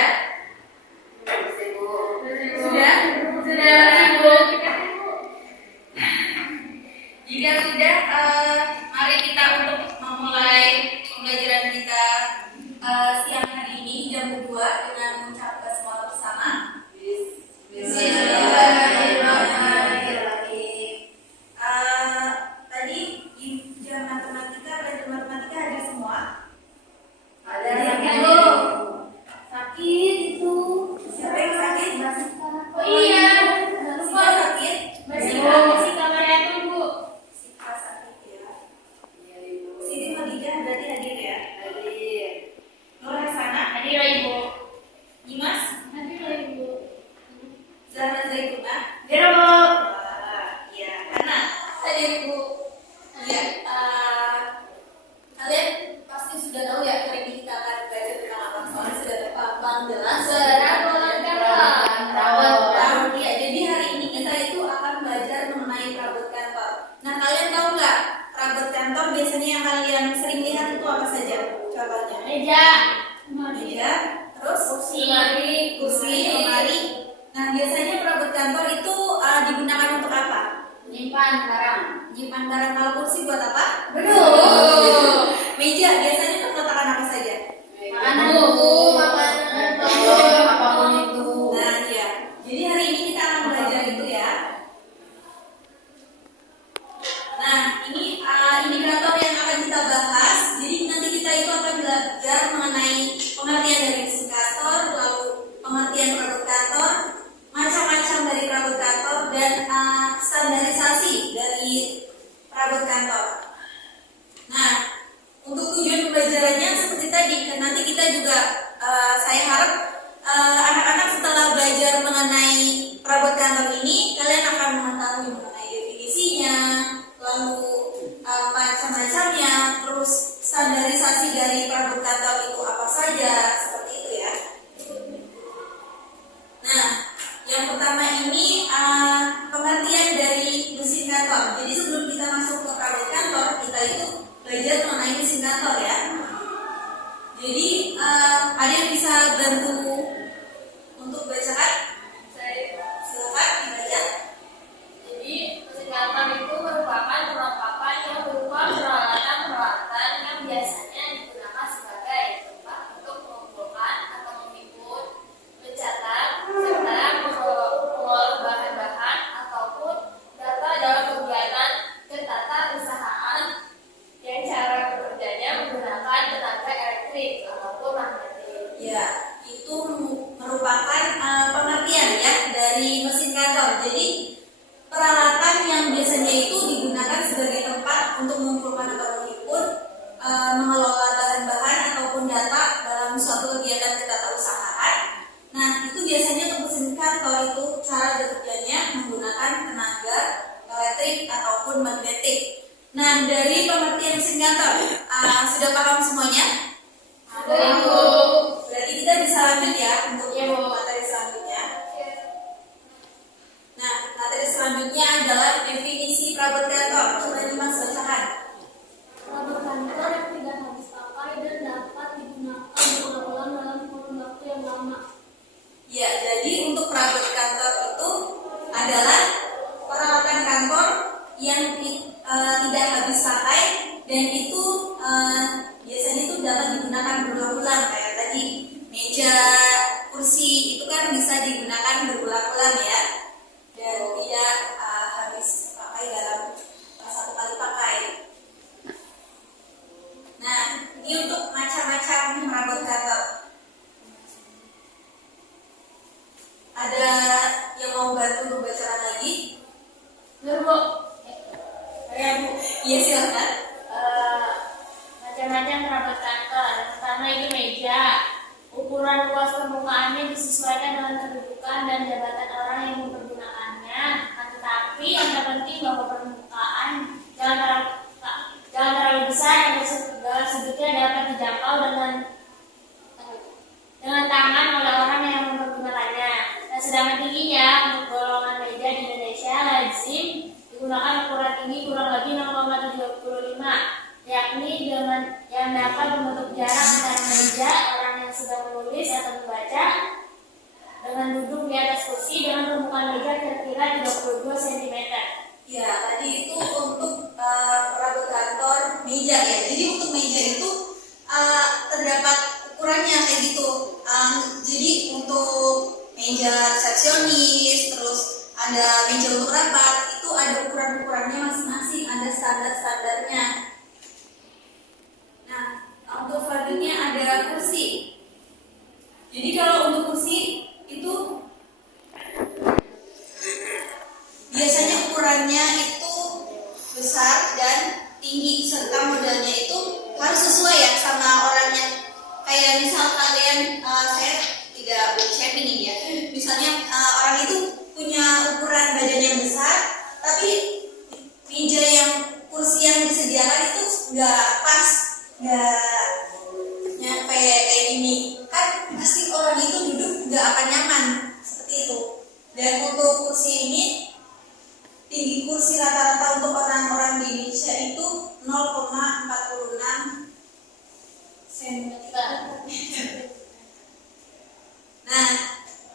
ya? Sudah? Sudah, Ibu. Jika sudah, mari kita untuk memulai pembelajaran kita siang hari ini jam 2 dengan mengucap basmalah bersama. Tadi di jam matematika, belajar matematika ada semua? Ada yang sakit itu. Siapa yang sakit? Oh iya. Semua sakit? Masika Mariatu, Bu. Sika sakit ya. Siti Khadijah berarti hadir ya? Hadir. Nur Hasana? Hadir Ibu. Dimas? Hadir Ibu. Zahra Zaituna? Hadir Bu. Ya, Hana? Hadir Bu. Ya, kalian pasti sudah tahu ya hari ini kita akan belajar tentang apa? Soalnya sudah terpampang jelas. Perabot. Ya, jadi hari ini kita itu akan belajar mengenai perabot kantor. Nah, kalian tahu nggak perabot kantor biasanya yang kalian sering lihat itu apa saja? Contohnya meja, terus kursi, lemari. Nah, biasanya perabot kantor itu digunakan untuk apa? Menyimpan barang. Kalau kursi buat apa? Duduk. Meja biasanya untuk meletakkan apa saja? Makanan, buku, apapun itu. Nah, ya. Jadi hari ini kita akan belajar itu ya. Nah, ini indikator yang akan kita bahas. Jadi nanti kita itu akan belajar mengenai pengertian dari mesin kantor, lalu pengertian perabot kantor, macam-macam dari perabot kantor, dan standarisasi dari perabot kantor. Nah, untuk tujuan pembelajarannya seperti tadi, nanti kita juga saya harap anak-anak setelah belajar mengenai perabot kantor ini, kalian akan mengetahui mengenai definisinya, lalu macam-macamnya, terus standarisasi dari perabot kantor itu apa saja, seperti itu ya. Nah, yang pertama ini pengertian dari mesin kantor. Jadi sebelum kita masuk ke perabot kantor, kita itu belajar mengenai mesin kantor ya. Jadi ada yang bisa bantu untuk bacakan? Silakan dibaca. Jadi mesin kantor itu merupakan perlengkapan yang berupa peralatan-peralatan yang biasanya digunakan sebagai tempat untuk mengumpulkan atau menghimpun, mencatat, serta mengolah bahan-bahan ataupun data dalam kegiatan ketatarusahaan yang cara bekerjanya menggunakan tenaga elektrik ataupun magnetik. Ya, itu merupakan pengertian ya dari mesin kantor. Jadi peralatan yang biasanya itu digunakan sebagai tempat untuk mengumpulkan atau menghimpun, mengelola bahan-bahan ataupun data dalam suatu kegiatan ketatarusahaan. Nah, itu biasanya untuk mesin kantor itu cara bekerjanya menggunakan tenaga elektrik ataupun magnetik. Nah, dari pengertian mesin kantor, sudah paham semuanya? Ibu. Berarti kita bisa lanjut ya untuk materi selanjutnya. Nah, materi selanjutnya adalah definisi perabot kantor. Coba Dimas bacakan. Perabot kantor yang tidak habis pakai dan dapat digunakan berulang-ulang dalam kurun waktu yang lama. Ya, jadi untuk perabot kantor itu adalah peralatan kantor yang tidak habis pakai dan itu biasanya itu dapat digunakan berulang-ulang kayak tadi meja, kursi itu kan bisa digunakan berulang-ulang ya dan tidak habis pakai dalam satu kali pakai. Nah, ini untuk macam-macam perabot kantor. Ada yang mau bantu membacakan lagi? Bu. Ya, Bu. Iya, silakan. Macam-macam perabot kantor. Yang pertama itu meja. Ukuran luas permukaannya disesuaikan dengan kedudukan dan jabatan orang yang mempergunakannya. Tetapi yang terpenting bahwa permukaan jangan terlalu besar agar segala sudutnya dapat dijangkau dengan tangan oleh orang yang mempergunakannya. Nah, sedangkan tingginya untuk golongan meja di Indonesia lazim digunakan ukuran tinggi kurang lebih 0,75, yakni dengan yang dapat membentuk jarak antara meja orang yang sedang menulis atau membaca Jadi untuk meja resepsionis, terus ada meja untuk rapat, itu ada ukuran-ukurannya masing-masing, ada standar-standarnya. Nah, untuk selanjutnya ada kursi. Jadi kalau untuk kursi itu biasanya ukurannya itu besar dan tinggi, serta modelnya itu harus sesuai ya sama orangnya. Kayak misal kalian, saya pingin ya, misalnya orang itu punya ukuran badan yang besar, tapi meja yang kursi yang disediakan itu nggak pas, nggak nyampe kayak gini, kan pasti orang itu duduk nggak akan nyaman seperti itu. Dan untuk kursi ini, tinggi kursi rata-rata untuk orang-orang di Indonesia itu 0,46 cm. Nah,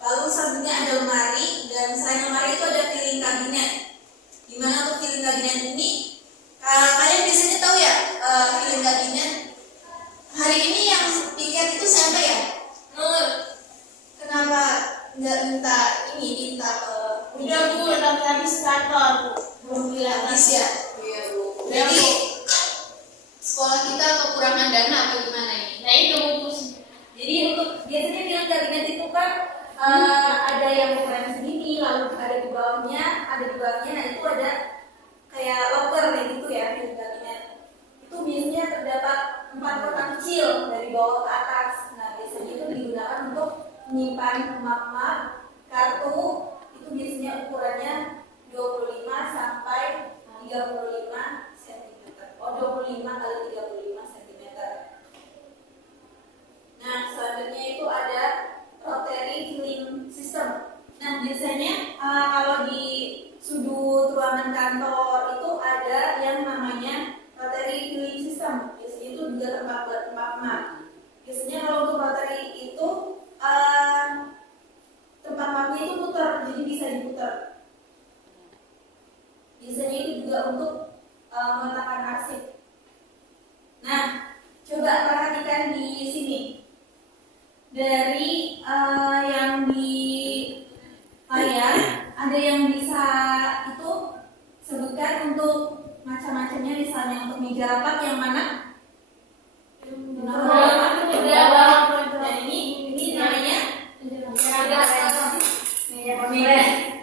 lalu selanjutnya ada lemari, dan selain lemari itu ada piling kabinet. Gimana untuk piling kabinet ini? Kalian biasanya tahu ya, piling kabinet. Hari ini yang piket itu siapa ya? Nur. Kenapa nggak minta Udah Bu, tapi habis kantor Bu. belum habis ya? Iya Bu. Jadi sekolah kita kekurangan dana apa gimana ini? Nah itu Bu. Jadi untuk biasanya piling kabinet itu kan ada yang ukuran segini, lalu ada di bawahnya, nah itu ada kayak locker kayak gitu ya piling kabinet. Itu biasanya terdapat 4 kotak kecil dari bawah ke atas. Nah biasanya itu digunakan untuk menyimpan map-map, kartu. Itu biasanya ukurannya 25 sampai 35 cm. 25 kali 35 cm. Nah, selanjutnya itu ada rotary filling system. Nah, biasanya kalau di sudut ruangan kantor itu ada yang namanya rotary filling system. Biasanya itu juga tempat buat map. Biasanya kalau untuk rotary itu tempat mapnya itu putar, jadi bisa diputar. Biasanya itu juga untuk meletakkan arsip. Nah, coba perhatikan di sini. Dari yang di layar ada yang bisa itu sebutkan untuk macam-macamnya, misalnya untuk meja rapat yang mana? Nah ini namanya meja pemilihan.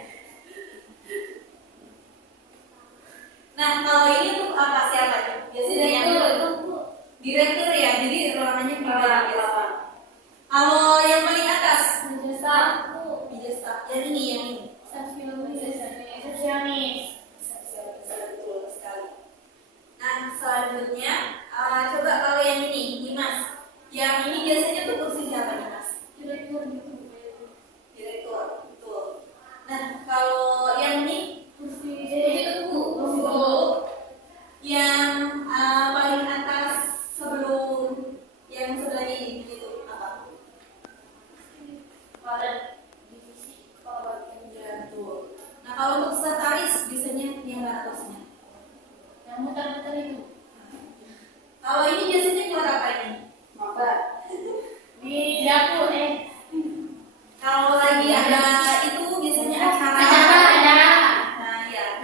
Nah kalau ini untuk apa, siapa? Biasanya yang direktur ya, jadi ruangannya beda. Kalau yang paling atas, meja staff. Yang ini. Resepsionis. Betul sekali. Nah, selanjutnya coba kalau yang ini, Dimas. Yang ini biasanya tuh kursi siapa nih, Mas? Direktur, betul. Nah, kalau yang ini kursi guru. Yang paling atas sebelum yang sebelah ini gitu apa? Divisi. Betul. Nah, kalau untuk sekretaris biasanya yang mana kursinya? Yang muter-muter itu. Kalau ini biasanya buat apa ini? Mabar. Di dapur Kalau lagi ada itu biasanya acara. ada. Nah, ya.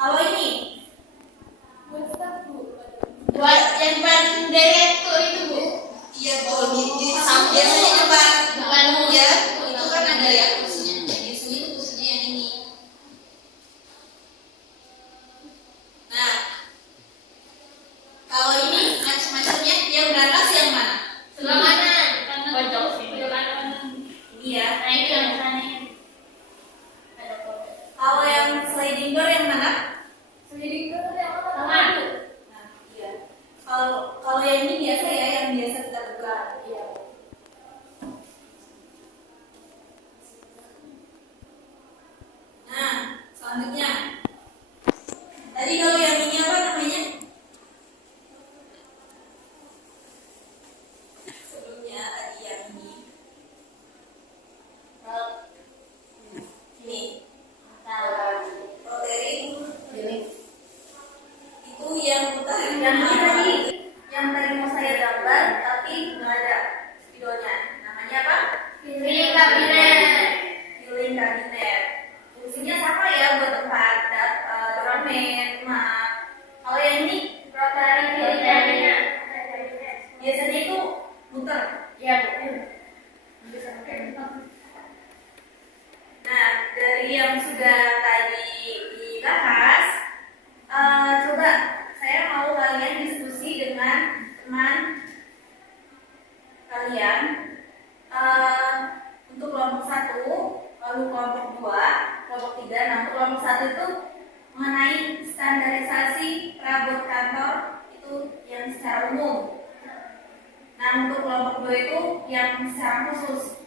Kalau ini Buat staff Bu. Buat yang depan direktur itu Bu. iya tuh di biasanya depan ya, itu kan ada ya kursinya. Biasanya itu kursinya yang ini. Nah, kalau ini macam-macamnya yang berangkas yang mana? Sebelah kanan. Pojok sih. Sebelah kanan. Ini ya. Nah itu yang sana. Ada kode. Kalau yang sliding door yang mana? Sliding door yang apa? Taman. Nah, iya. Kalau yang ini biasa ya, yang biasa kita buka. Iya. Nah, selanjutnya. Tadi kalau yang ini apa namanya? Sebelumnya tadi yang ini. dari yang sudah tadi dibahas, coba saya mau kalian diskusi dengan teman kalian untuk kelompok 1, lalu kelompok 2, kelompok 3. Nah, untuk kelompok 1 itu mengenai standarisasi perabot kantor itu yang secara umum. Nah, untuk kelompok 2 itu yang secara khusus,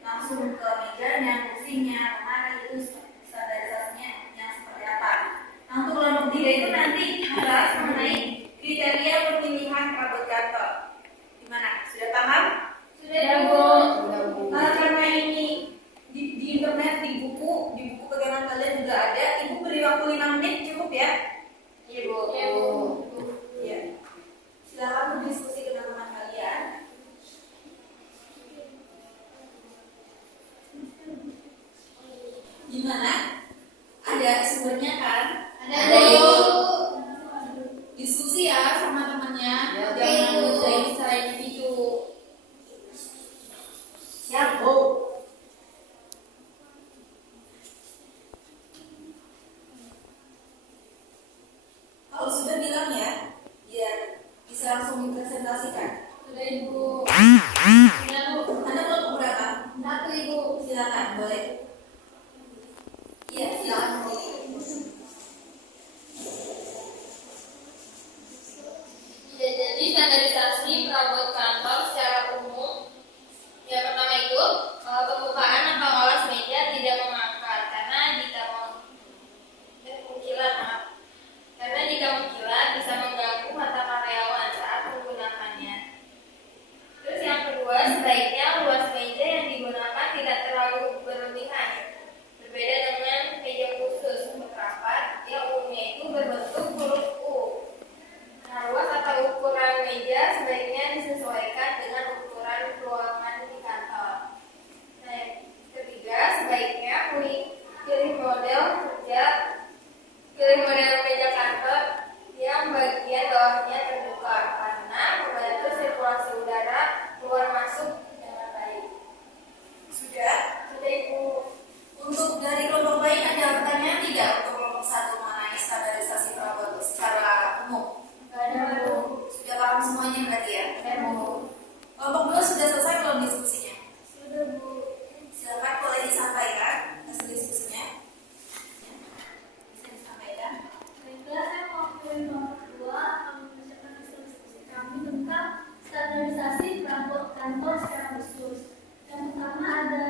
langsung ke mejanya, kursinya, lemari itu standarisasinya yang seperti apa. Nah, untuk kelompok 3 itu nanti membahas mengenai kriteria pemilihan perabot kantor. Gimana? Sudah paham? Sudah, Bu. Karena ini di internet, di buku pegangan kalian juga ada. Ibu beri waktu 5 menit cukup ya? Iya, Bu. Iya. Silakan berdiskusi dengan teman kalian. Gimana? Ada sumbernya kan? Ada, Bu. Diskusi ya sama temannya. Oke, Jangan Bu. ngerjain secara individu. Siap, Bu. Kalau sudah bilang ya, biar bisa langsung dipresentasikan. Sudah Ibu. Sudah, Bu. Anda kelompok berapa? Satu Ibu. Silakan, boleh. Iya, silakan. Ya, jadi standarisasi perabot kantor secara umum. Yang pertama itu pembukaan atau alas meja tidak mengangkat karena jika mengkilat bisa mengganggu mata karyawan saat menggunakannya. Terus yang kedua, sebaiknya luas meja yang digunakan tidak terlalu berlebihan. Berbeda dengan meja khusus untuk rapat yang umumnya itu berbentuk huruf U. Nah, luas atau ukuran meja sebaiknya disesuaikan dengan ukuran ruangan di kantor. Nah, yang ketiga, sebaiknya pilih model meja kantor yang bagian bawahnya terbuka karena membantu sirkulasi udara keluar masuk dengan baik. Sudah? Sudah, Ibu. Untuk dari kelompok lain ada pertanyaan tidak untuk kelompok 1 mengenai standarisasi perabot secara umum? Nggak ada, Bu. Sudah paham semuanya berarti ya? Ya, Bu. Kelompok 2 sudah selesai belum diskusinya? Sudah Bu. Silakan boleh disampaikan hasil diskusinya. Ya, bisa disampaikan. Baiklah, saya mewakili nomor 2 akan membacakan hasil diskusi kami tentang standarisasi perabot kantor secara khusus. Yang pertama ada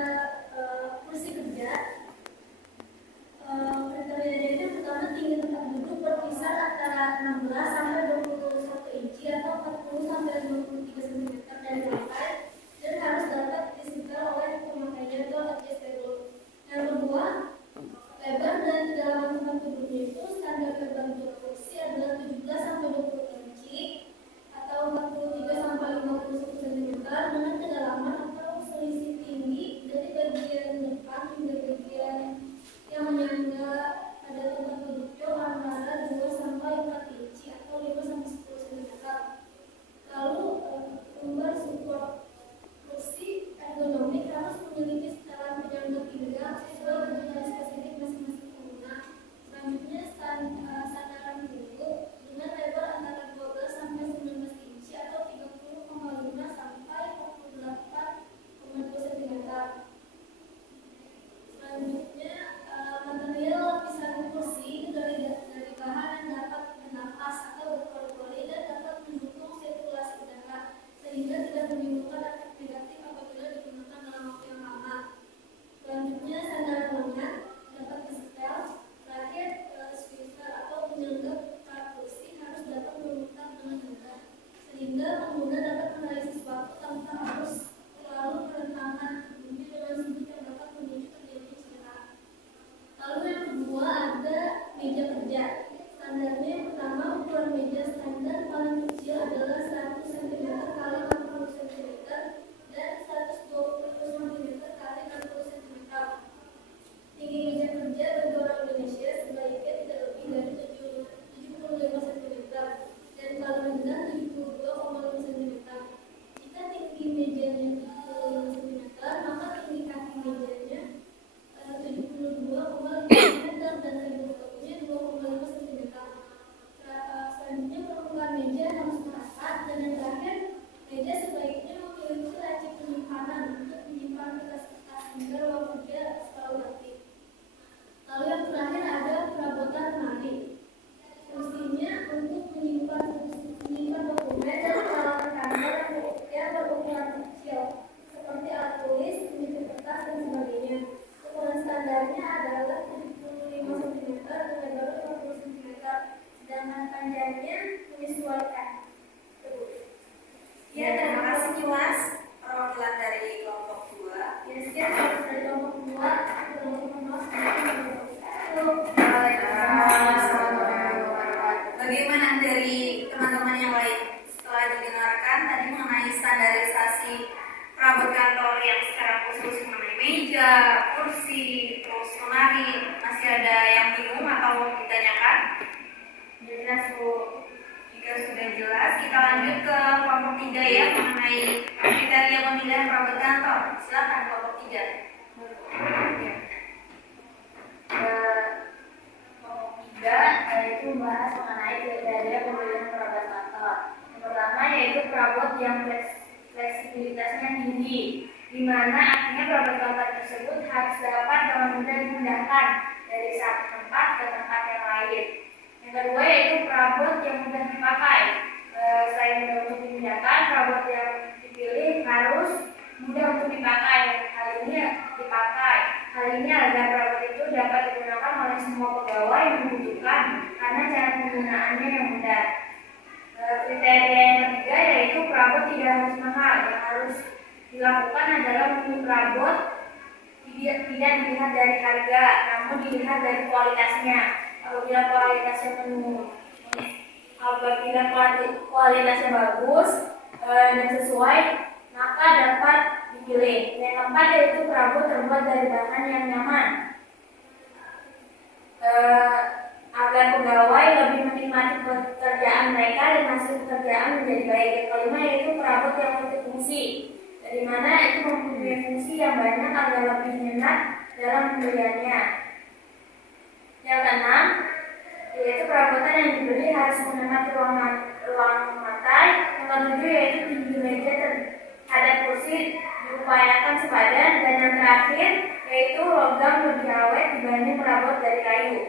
meja, kursi, terus lemari. Masih ada yang bingung atau ditanyakan? Jelas Bu. Jika sudah jelas, kita lanjut ke kelompok 3 ya, mengenai kriteria pemilihan perabot kantor. Silakan kelompok 3. Ya. Kelompok 3 yaitu membahas mengenai kriteria pemilihan perabot kantor. Yang pertama yaitu perabot yang fleksibilitasnya tinggi, di mana artinya perabot kantor tersebut harus dapat dengan mudah dipindahkan dari satu tempat ke tempat yang lain. Yang kedua yaitu perabot yang mudah dipakai. Selain mudah untuk dipindahkan, perabot yang dipilih harus mudah untuk dipakai. Hal ini agar perabot itu dapat digunakan oleh semua pegawai yang membutuhkan karena cara penggunaannya yang mudah. Kriteria yang ketiga yaitu perabot tidak harus mahal. Yang harus dilakukan adalah memilih perabot tidak dilihat dari harga, namun dilihat dari kualitasnya. Apabila kualitasnya bagus dan sesuai, maka dapat dipilih. Yang keempat yaitu perabot terbuat dari bahan yang nyaman, agar pegawai lebih menikmati pekerjaan mereka dan hasil pekerjaan menjadi baik. Yang kelima yaitu perabot yang multifungsi, dari mana itu mempunyai fungsi yang banyak agar lebih nyenyak dalam pembeliannya. Yang keenam yaitu perabotan yang dibeli harus menghemat ruang matai. Yang ketujuh yaitu tinggi meja terhadap kursi diupayakan sepadan. Dan yang terakhir yaitu logam lebih awet dibanding perabot dari kayu.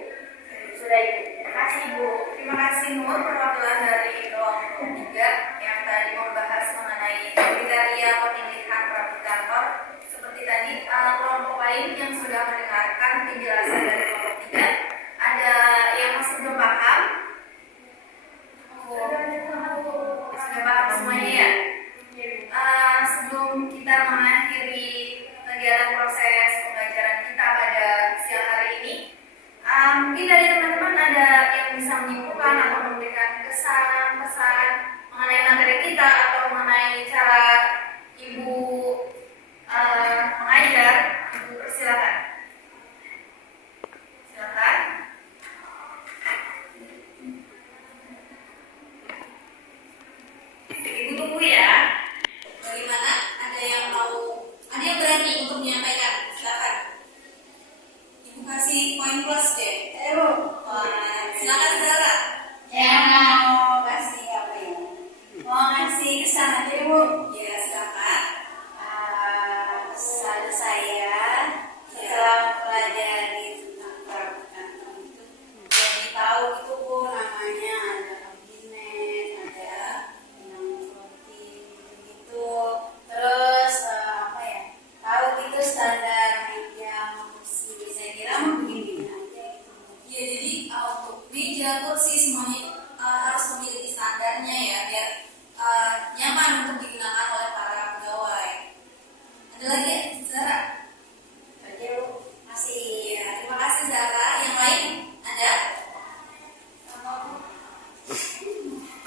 Sudah itu. Terima kasih Bu. Terima kasih Nur, perwakilan dari kelompok 3 yang tadi membahas mengenai kriteria pemilihan perabot kantor. Seperti tadi kelompok lain yang sudah mendengarkan penjelasan dari kelompok 3, ada yang masih belum paham? Sudah paham semuanya ya? Sebelum kita mengakhiri kegiatan proses pembelajaran kita pada siang hari ini, mungkin dari teman-teman ada yang bisa menyimpulkan atau memberikan kesan, pesan mengenai materi kita atau mengenai cara Ibu mengajar. Ibu persilakan. Silakan. Ibu tunggu ya. Bagaimana? Ada yang berani untuk menyampaikan? Silakan. Ibu kasih poin plus deh. Silakan Zara. Ya, mau kasih apa ya? Mau ngasih kesan aja Bu. Ya, silakan. Kesan saya setelah mempelajari tentang perabot kantor itu jadi tahu gitu Bu, namanya ada kabinet, ada benang floating gitu. Terus apa ya? Tahu gitu standar meja kursi. Saya kira mau begini aja gitu. Ya, jadi untuk meja, kursi semuanya harus memiliki standarnya ya, biar nyaman untuk digunakan oleh para pegawai. Ada lagi ya, Zara? Aja Bu. Masih Iya, terima kasih Zara. Yang lain ada?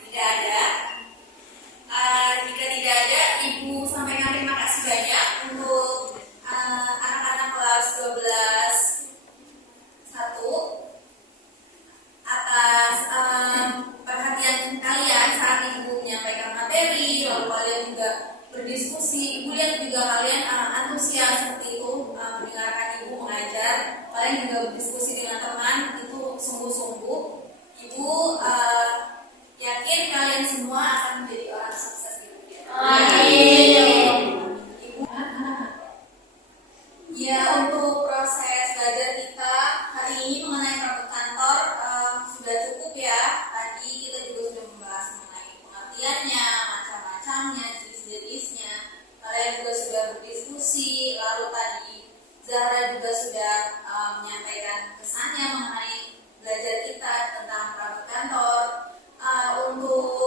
Tidak ada. Jika tidak ada, Ibu sampaikan terima kasih banyak untuk anak-anak kelas 12 1 atas perhatian kalian saat Ibu menyampaikan materi, lalu kalian juga berdiskusi. Ibu lihat juga kalian antusias seperti itu mendengarkan Ibu mengajar. Kalian juga berdiskusi dengan teman, itu sungguh-sungguh. Ibu yakin kalian semua akan menjadi orang sukses di dunia. Amin. Ibu, ya, untuk proses belajar kita hari ini mengenai perabot kantor sudah cukup ya. Tadi kita juga sudah membahas mengenai pengertiannya, macam-macamnya, jenis-jenisnya. Kalian juga sudah berdiskusi. Lalu tadi Zahra juga sudah menyampaikan kesannya mengenai belajar kita tentang perabot kantor. Untuk